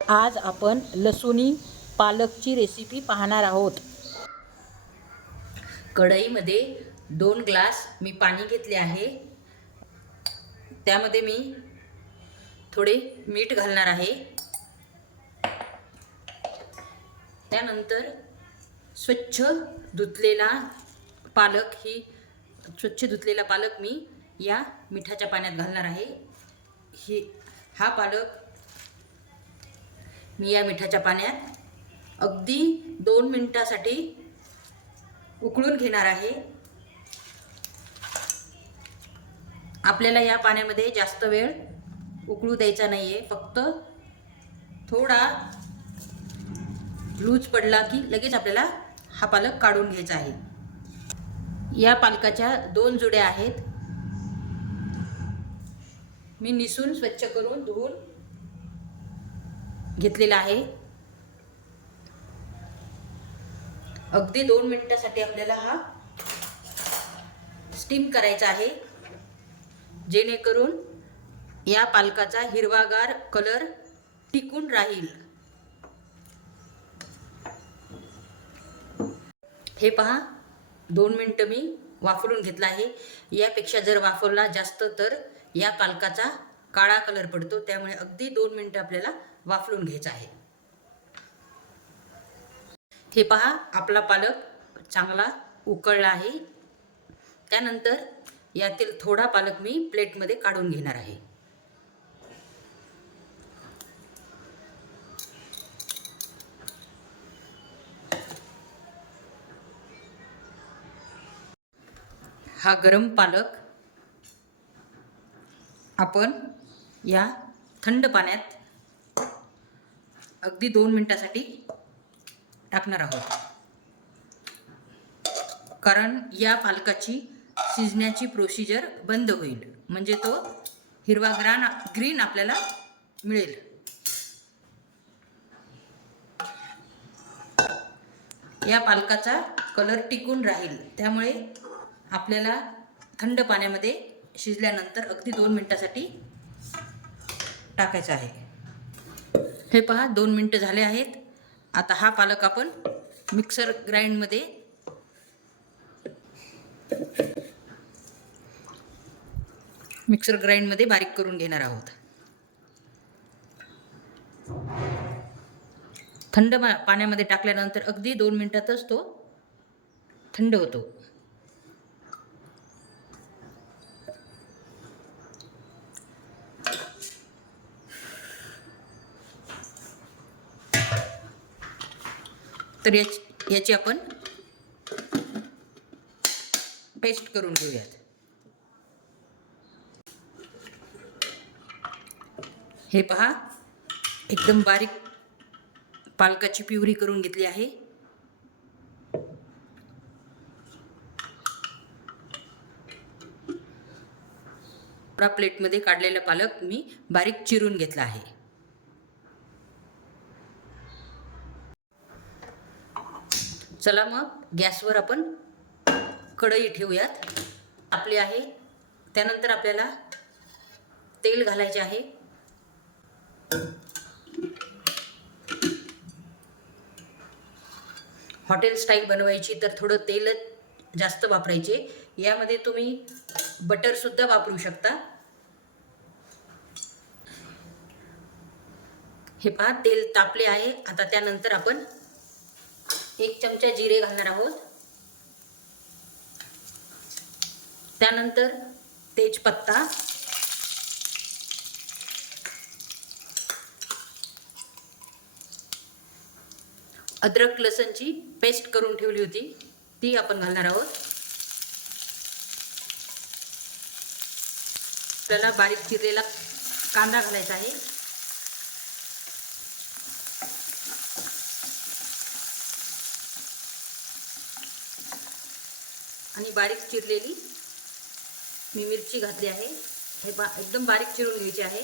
आज आपण लसूणी पालकची रेसिपी पाहणार आहोत. कढईमध्ये 2 ग्लास मी पाणी घेतले आहे. त्यामध्ये मी थोडे मीठ घालणार आहे. त्यानंतर स्वच्छ धुतलेला पालक मी या मिठाच्या पाण्यात घालणार आहे. हा पालक मी या मिठाच्या पाण्यात अगदी 2 मिनिटासाठी उकळून घेणार आहे. आपल्याला या पाण्यामध्ये जास्त वेळ उकळू द्यायचा नाही आहे. फक्त थोडा लूज पडला की लगेच आपल्याला हा पालक काढून घ्यायचा आहे. या पालकाच्या 2 जुड्या आहेत. मी निसून स्वच्छ करून धुवून घेतलेला आहे. अगदी 2 मिनिटासाठी आपल्याला हा स्टीम करायचा आहे, जेणेकरून या पालकाचा हिरवागार कलर टिकून राहील. हे पहा, 2 मिनिटं मी वाफवून घेतला आहे. यापेक्षा जर वाफवला जास्त तर या पालकाचा काळा कलर पडतो. त्यामुळे अगदी 2 मिनिटं आपल्याला वाफवून घ्यायचा आहे. हे पहा, आपला पालक चांगला उकळला आहे. त्यानंतर यातील थोडा पालक मी प्लेटमध्ये काढून घेणार आहे. हा गरम पालक आपण या थंड पाण्यात अगदी 2 मिनिटासाठी टाकणार आहोत. कारण या पालकाची शिजण्याची प्रोसिजर बंद होईल, म्हणजे तो हिरवा ग्रीन आपल्याला मिळेल. या पालकाचा कलर टिकून राहील. त्यामुळे आपल्याला थंड पाण्यामध्ये शिजल्यानंतर अगदी 2 मिनिटासाठी टाकायचा आहे. हे पहा, 2 मिनिटं झाले आहेत. आता हा पालक आपण मिक्सर ग्राइंडमध्ये बारीक करून घेणार आहोत. थंड पाण्यामध्ये टाकल्यानंतर अगदी 2 मिनिटातच तो थंड होतो. तर याची आपण पेस्ट करून घेऊयात. हे पहा, एकदम बारीक पालकाची प्युरी करून घेतली आहे. प्लेटमध्ये काढलेला पालक मी बारीक चिरून घेतला आहे. चला मग गॅसवर आपण कढई ठेवूयात. आपली आहे. त्यानंतर आपल्याला तेल घालायचे आहे. हॉटेल स्टाईल बनवायची तर थोडं तेल जास्त वापरायचे. यामध्ये तुम्ही बटर सुद्धा वापरू शकता. हे पहा, तेल तापले आहे. आता त्यानंतर आपण 1 चमचा जिरे घालणार आहोत. त्यानंतर तेजपत्ता, अद्रक लसणची पेस्ट करून ठेवली होती ती आपण घालणार आहोत. आपल्याला बारीक चिरलेला कांदा घालायचा आहे. आणि बारीक चिरलेली मी मिरची घातली आहे. हे एकदम बारीक चिरून घ्यायची आहे.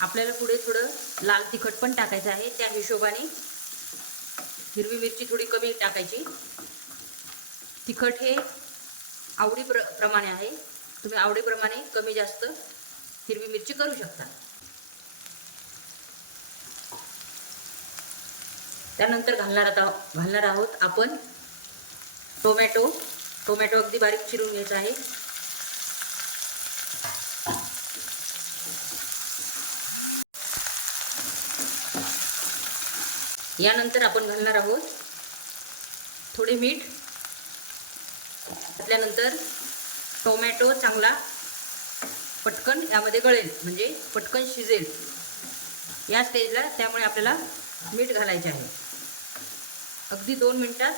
आपल्याला पुढे थोडं लाल तिखट पण टाकायचं आहे. त्या हिशोबाने हिरवी मिरची थोडी कमी टाकायची. तिखट हे आवडी प्रमाणे आहे. तुम्ही आवडीप्रमाणे कमी जास्त हिरवी मिरची करू शकता. त्यानंतर घालणार आहोत आपण टोमॅटो अगदी बारीक चिरून घ्यायचा आहे. यानंतर आपण घालणार आहोत थोडे मीठ. घातल्यानंतर टोमॅटो चांगला पटकन यामध्ये गळेल, म्हणजे पटकन शिजेल या स्टेजला. त्यामुळे आपल्याला मीठ घालायचे आहे. अगदी 2 मिनिटात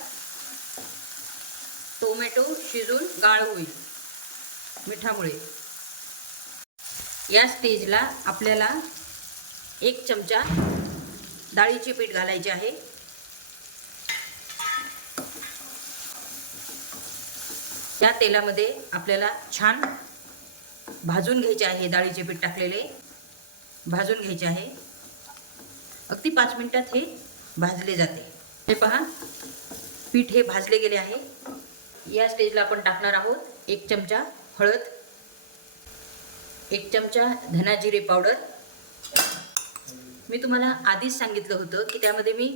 टोमॅटो शिजून गाळ होईल मिठामुळे. या स्टेजला आपल्याला 1 चमचा डाळीचे पीठ घालायचे आहे. या तेलामध्ये आपल्याला छान भाजून घ्यायचे आहे. डाळीचे पीठ टाकलेले भाजून घ्यायचे आहे. अगदी 5 मिनिटात हे भाजले जाते. हे पहा, पीठ हे भाजले गेले आहे. या स्टेजला आपण टाकणार आहोत 1 चमचा हळद, 1 चमचा धना जिरे पावडर. मी तुम्हाला आधीच सांगितलं होतं की त्यामध्ये मी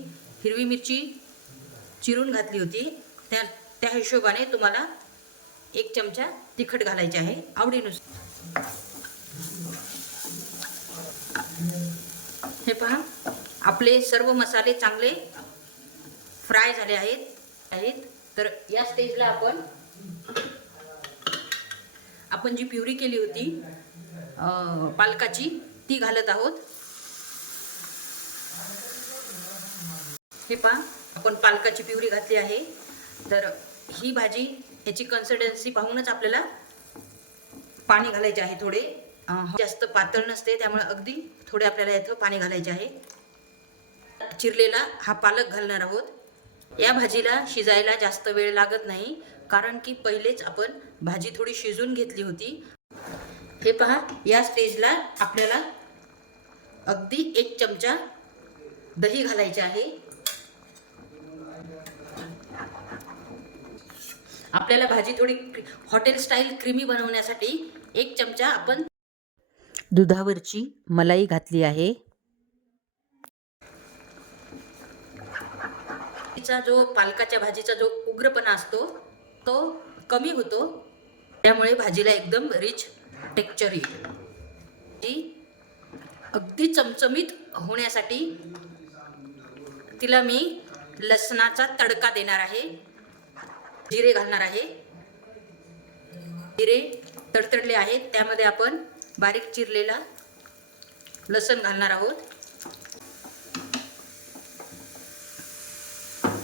हिरवी मिरची चिरून घातली होती. त्या हिशोबाने तुम्हाला 1 चमचा तिखट घालायचे आहे आवडीनुसार. हे पहा, आपले सर्व मसाले चांगले फ्राय झाले आहेत. तर या स्टेजला आपण जी प्युरी केली होती पालकाची ती घालत आहोत. हे पहा, आपण पालकाची प्युरी घातली आहे. तर ही भाजी याची कन्सिस्टन्सी पाहूनच आपल्याला पाणी घालायचे आहे. थोडे जास्त पातळ नसते, त्यामुळे अगदी थोडे आपल्याला इथं पाणी घालायचे आहे. चिरलेला हा पालक घालणार आहोत. या भाजीला शिजायला जास्त वेळ लागत नाही, कारण की पहिलेच आपण भाजी थोडी शिजून घेतली होती. हे पहा, या स्टेजला आपल्याला अगदी 1 चमचा दही घालायचे आहे. आपल्याला भाजी थोडी हॉटेल स्टाईल क्रीमी बनवण्यासाठी 1 चमचा आपण दुधावरची मलाई घातली आहे. तिचा जो पालकाच्या भाजीचा जो उग्रपणा असतो तो कमी होतो, त्यामुळे भाजीला एकदम रिच टेक्स्चर येईल. ती अगदी चमचमीत होण्यासाठी तिला मी लसणाचा तडका देणार आहे. जिरे घालणार आहे. जिरे तडतडले आहेत, त्यामध्ये आपण बारीक चिरलेला लसण घालणार आहोत.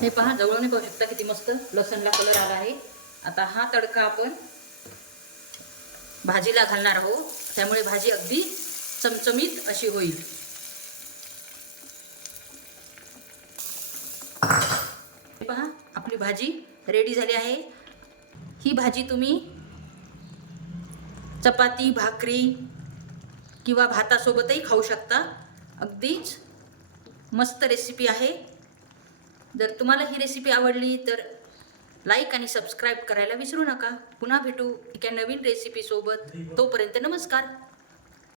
हे पहा, जवळून पाहू शकता किती मस्त लसणला कलर आला आहे. आता हा तडका आपण भाजीला घालणार आहोत, त्यामुळे भाजी अगदी चमचमीत अशी होईल. हे पहा, आपली भाजी रेडी झाली आहे. ही भाजी तुम्ही चपाती, भाकरी किंवा भातासोबतही खाऊ शकता. अगदीच मस्त रेसिपी आहे. जर तुम्हाला ही रेसिपी आवडली तर लाईक आणि सबस्क्राईब करायला विसरू नका. पुन्हा भेटू एका नवीन रेसिपीसोबत. तोपर्यंत नमस्कार.